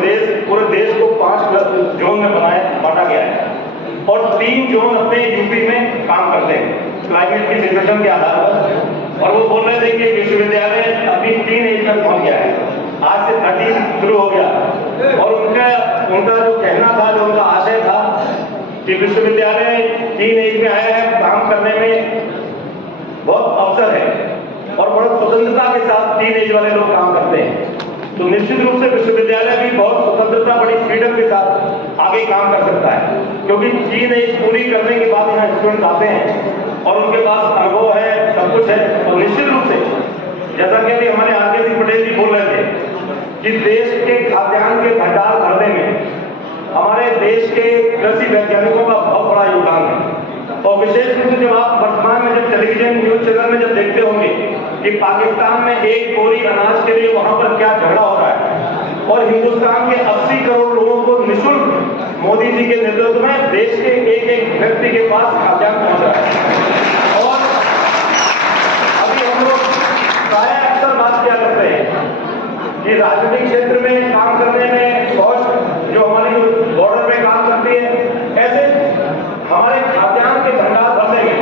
पूरे देश को 5 जोन में बांटा गया है और 3 जोन अपने यूपी में काम करते हैं क्लाइमेट की सिचुएशन के आधार पर। और वो बोल रहे थे कि विश्वविद्यालय अभी 3 एज तक पहुंच गया है, आज से 13 शुरू हो गया। और उनका जो कहना था, जो उनका आशय था कि विश्वविद्यालय 3 एज में आया है, काम करने में बहुत अवसर है और बहुत स्वतंत्रता के साथ 3 एज वाले लोग काम करते हैं। तो निश्चित रूप से विश्वविद्यालय भी बहुत स्वतंत्रता, बड़ी फ्रीडम के साथ आगे काम कर सकता है, क्योंकि 3 एज पूरी करने के बाद यहाँ स्टूडेंट आते हैं और उनके पास अनुभव है, सब कुछ है। और निश्चित रूप से जैसा कि अभी हमारे आर.के. पटेल जी बोल रहे थे कि देश के खाद्यान्न के भंडार भरने में हमारे देश के कृषि वैज्ञानिकों का बहुत बड़ा योगदान है। और विशेष रूप से जब आप वर्तमान में जब टेलीविजन न्यूज चैनल में जब देखते होंगे कि पाकिस्तान में 1 बोरी अनाज के लिए वहां पर क्या झगड़ा हो रहा है और हिंदुस्तान के 80 करोड़ लोगों को निःशुल्क मोदी जी के नेतृत्व में देश के एक व्यक्ति के पास खाद्यान्न पहुंच रहा है। और अभी हम लोग प्राय अक्सर बात किया करते हैं कि राजनीतिक क्षेत्र में काम करने में फौज जो हमारी बॉर्डर में काम करती है, ऐसे हमारे खाद्यान्न के भंडार भरने में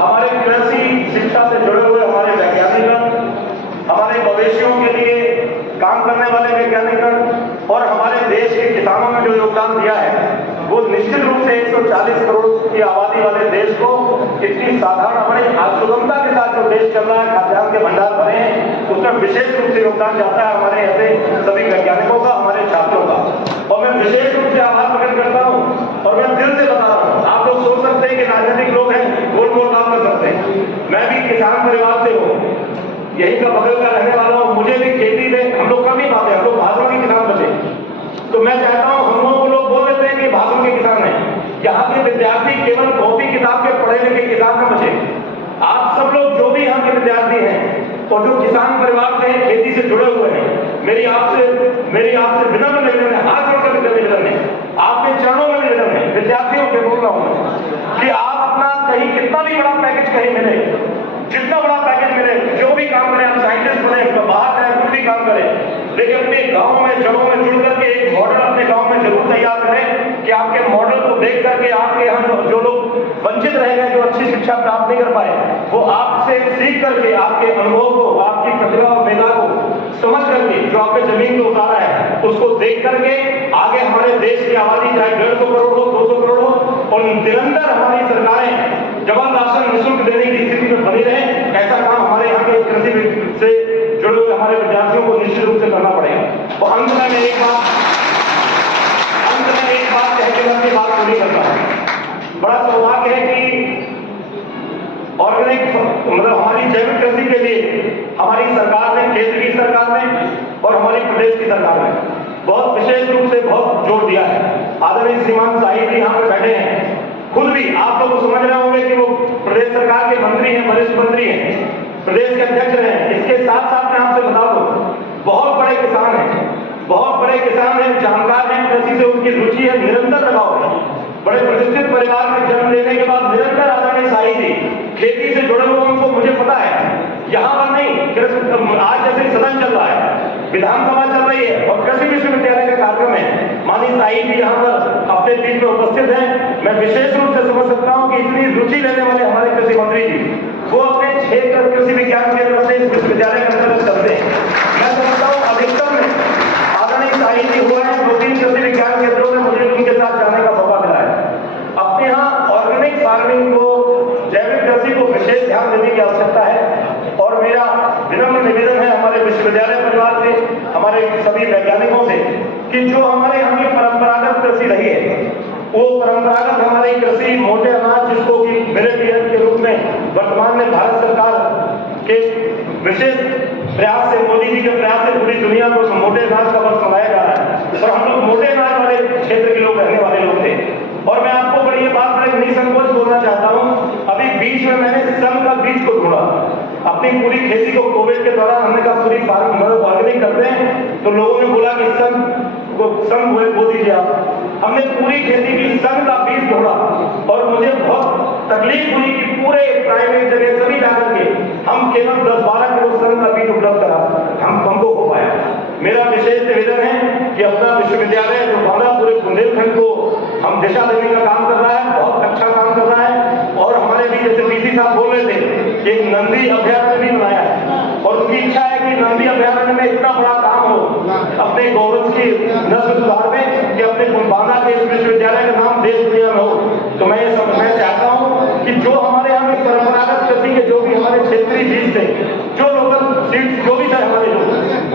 हमारे कृषि शिक्षा से जुड़े हुए हमारे वैज्ञानिक, हमारे मवेशियों के लिए काम करने वाले वैज्ञानिक और हमारे देश के किसानों ने जो योगदान दिया है, वो निश्चित रूप से 140 करोड़ की आबादी वाले देश को इतनी साधारण बड़ी सुगमता के साथ जो देश चल रहा है, खाद्यान्न के भंडार भरे हैं, उसमें विशेष रूप से योगदान जाता है हमारे ऐसे सभी वैज्ञानिकों का, हमारे छात्रों का। और मैं विशेष रूप से आभार प्रकट करता हूँ और मैं दिल से बता रहा हूँ। आप लोग सोच सकते हैं कि राजनीतिक लोग हैं, गोल गोल काम कर सकते हैं। मैं भी किसान परिवार से हूँ, यही का बगल का रहने वाला हूँ। मुझे भी खेती में हम लोग कम ही बात है, हम लोग भाषण के किसान बचे। तो मैं चाहता हूँ, हम लोगों को लोग बोल देते हैं कि भाषण के किसान हैं, यहाँ के विद्यार्थी केवल कॉपी किताब के पढ़े लिखे किसान न बचे। आप सब लोग जो भी यहाँ के विद्यार्थी हैं और जो किसान परिवार से खेती से जुड़े हुए हैं, मेरी आपसे विनम्र निवेदन है, हाथ जोड़कर निवेदन है, आपके चरणों में निवेदन है, विद्यार्थियों के बोल रहा हूँ कि आप अपना कहीं कितना भी बड़ा पैकेज कहीं मिले, जितना बड़ा पैकेज मिले, जो भी काम करें, आप साइंटिस्ट बने, बाहर जाए, कुछ भी काम करें, लेकिन अपने गांव में जड़ों में जुड़ करके एक मॉडल अपने गांव में जरूर तैयार करें कि आपके मॉडल को देख करके आपके यहाँ जो लोग वंचित रह गए, जो अच्छी शिक्षा प्राप्त नहीं कर पाए, वो आपसे सीख करके आपके अनुभव को, आपकी प्रतिभा और मेधा को समझ करके जो आपने जमीन पे उतारा है, उसको देख करके आगे हमारे देश की आबादी चाहे 150 करोड़ हो, 200 करोड़ हो, और निरंतर हमारी सरकारें जवान राशन निःशुल्क देने की स्थिति में बनी रहे, ऐसा काम हमारे यहाँ के कृषि से जुड़े हुए हमारे विद्यार्थियों को निश्चित रूप से करना पड़ेगा। और अंत में एक बात कह के मैं अपनी बात पूरी करता हूँ। बड़ा सौभाग्य है कि ऑर्गेनिक मतलब हमारी जैविक कृषि के लिए हमारी सरकार ने, केंद्र की सरकार ने और हमारी प्रदेश की सरकार ने बहुत विशेष रूप से बहुत जोर दिया है। आदरणीय श्रीमान साहिब जी यहाँ पे बैठे हैं, खुद भी आप लोग समझ रहे होंगे कि वो प्रदेश सरकार के मंत्री हैं, वरिष्ठ मंत्री हैं, प्रदेश के अध्यक्ष रहे हैं। इसके साथ साथ मैं आपसे बता दूं, बहुत बड़े किसान हैं, बहुत बड़े किसान हैं, जानकार हैं, कृषि से उनकी रुचि है, निरंतर लगाओ है। बड़े प्रतिष्ठित परिवार में जन्म लेने के बाद निरंतर आदरणीय साहिब जी खेती से जुड़े हुए, उनको मुझे पता है यहाँ पर नहीं, आज जैसे सदन चल रहा है, विधानसभा चल रही है और कृषि विश्वविद्यालय का कार्यक्रम है, माननीय साहिब जी यहाँ पर अपने बीच में उपस्थित हैं। मैं विशेष रूप से समझ सकता हूँ कि इतनी रुचि लेने वाले हमारे कृषि मंत्री जी, वो अपने क्षेत्र कृषि विज्ञान केंद्र से इस विश्वविद्यालय के अंतर्गत चलते हैं। मैं समझता हूँ अधिकतम में आदरणीय साहिब जी हुआ है, 2-3 कृषि विज्ञान केंद्रों में मुझे उनके साथ जाने का मौका मिला है। अपने यहाँ ऑर्गेनिक फार्मिंग को, जैविक कृषि को विशेष ध्यान देने की आवश्यकता है। और मेरा विनम्र निवेदन है हमारे विश्वविद्यालय परिवार से, हमारे सभी वैज्ञानिकों से, कि जो हमारे यहाँ की परंपरागत कृषि रही है, वो परंपरागत हमारी कृषि मोटे अनाज, जिसको कि मिलेट के रूप में वर्तमान में भारत सरकार के विशेष प्रयास से, मोदी जी के प्रयास से पूरी दुनिया को मोटे अनाज का वर्ष मनाया जा रहा है और हम लोग मोटे अनाज वाले क्षेत्र के लोग रहने वाले लोग थे। और मैं आपको बड़ी ये बात बड़े निसंकोच बोलना चाहता हूँ, अभी बीच में मैंने सन का बीज को ढूंढा अपनी पूरी खेती को। कोविड के दौरान हमने कहा पूरी फार्म ऑर्गेनिक करते हैं, तो लोगों ने बोला कि सन बो दीजिए आप। हमने पूरी खेती की, सन का बीज ढूंढा और मुझे बहुत तकलीफ हुई कि पूरे प्राइवेट जगह सभी जाकर के हम केवल 10-12 किलो सन का बीज उपलब्ध करा, हमको हो पाया। मेरा विशेष निवेदन है कि अपना विश्वविद्यालय जो बांदा पूरे बुंदेलखंड को हम दिशा देने का काम कर रहा है, बहुत अच्छा काम कर रहा है। और हमारे भी जैसे डीसी साहब बोल रहे थे कि एक नंदी अभ्यारण्य भी बनाया है और उनकी इच्छा है कि नंदी अभ्यारण्य में इतना बड़ा काम हो अपने गौरव की नस्ल सुधार में कि अपने बांदा के इस विश्वविद्यालय का नाम देश दुनिया में हो। तो मैं ये समझना चाहता हूँ कि जो हमारे यहाँ की परंपरागत कृषि के जो भी हमारे क्षेत्रीय बीज थे, जो लोकल सीड्स जो भी थे हमारे लोग,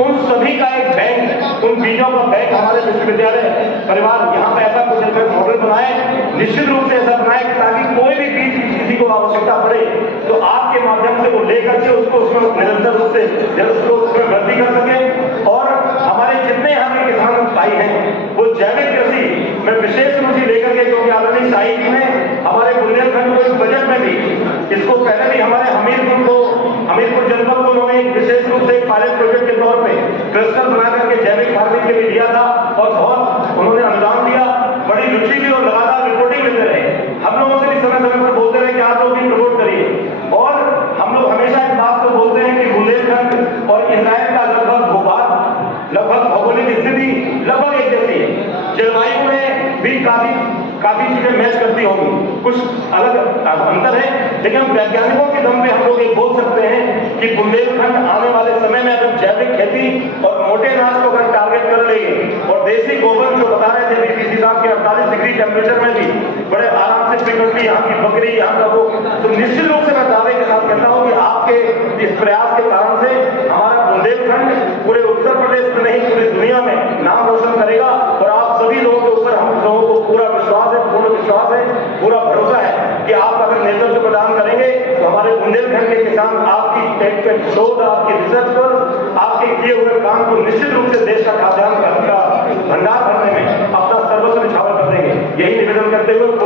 उन सभी का एक बैंक, उन बीजों का बैंक हमारे विश्वविद्यालय परिवार यहाँ पे ऐसा कुछ मॉडल बनाए, निश्चित रूप से ऐसा बनाए ताकि कोई भी बीज की किसी को आवश्यकता पड़े तो आपके माध्यम से वो लेकर के उसको उसमें निरंतर रूप से जल स्रोत उसमें वृद्धि कर सके। और हमारे जितने यहाँ के किसान भाई हैं वो जैविक कृषि में विशेष रुचि लेकर के, क्योंकि आदरणीय शाही जी ने हमारे बुंदेलखंड को इस बजट में भी इसको पहले भी हमारे हमीरपुर जनपद को उन्होंने विशेष रूप से पायलट प्रोजेक्ट के तौर पे क्लस्टर बना करके जैविक फार्मिंग के लिए दिया था और बहुत उन्होंने अनुदान दिया, बड़ी रुचि भी और लगातार रिपोर्टिंग लेते रहे। हम लोगों से भी समय समय पर बोलते रहे कि आप लोग भी प्रमोट करिए। और हम लोग हमेशा इस बात को बोलते हैं कि बुंदेलखंड और इजराइल का लगभग भौगोलिक स्थिति लगभग एक जैसी है, जलवायु में भी काफी चीजें मैच करती होंगी, कुछ अलग अंतर है, लेकिन हम वैज्ञानिकों के दम पे हम लोग ये बोल सकते हैं कि बुंदेलखंड आने वाले समय में अगर जैविक खेती और मोटे अनाज को अगर टारगेट कर लेंगे और देसी गोबर जो बता रहे थे डीसी साहब के 48 डिग्री टेम्परेचर में भी बड़े आराम से फ्रीक्वेंटली यहाँ की बकरी यहाँ का वो, तो निश्चित रूप से मैं दावे के साथ कहता हूँ कि आपके इस प्रयास के कारण से हमारा बुंदेलखंड पूरे उत्तर प्रदेश में नहीं पूरी दुनिया में नाम रोशन करेगा। और आप सभी लोगों के ऊपर हम लोगों को पूरा विश्वास है, पूर्ण विश्वास है, पूरा भरोसा है कि आप अगर नेतृत्व प्रदान करेंगे तो हमारे बुंदेलखंड के किसान आपकी टेक पे शोध, आपकी रिसर्च पर आपके किए हुए काम को निश्चित रूप से देश का खाद्यान्न का भंडार भरने में अपना सर्वस्व निछावर कर देंगे। यही निवेदन करते हुए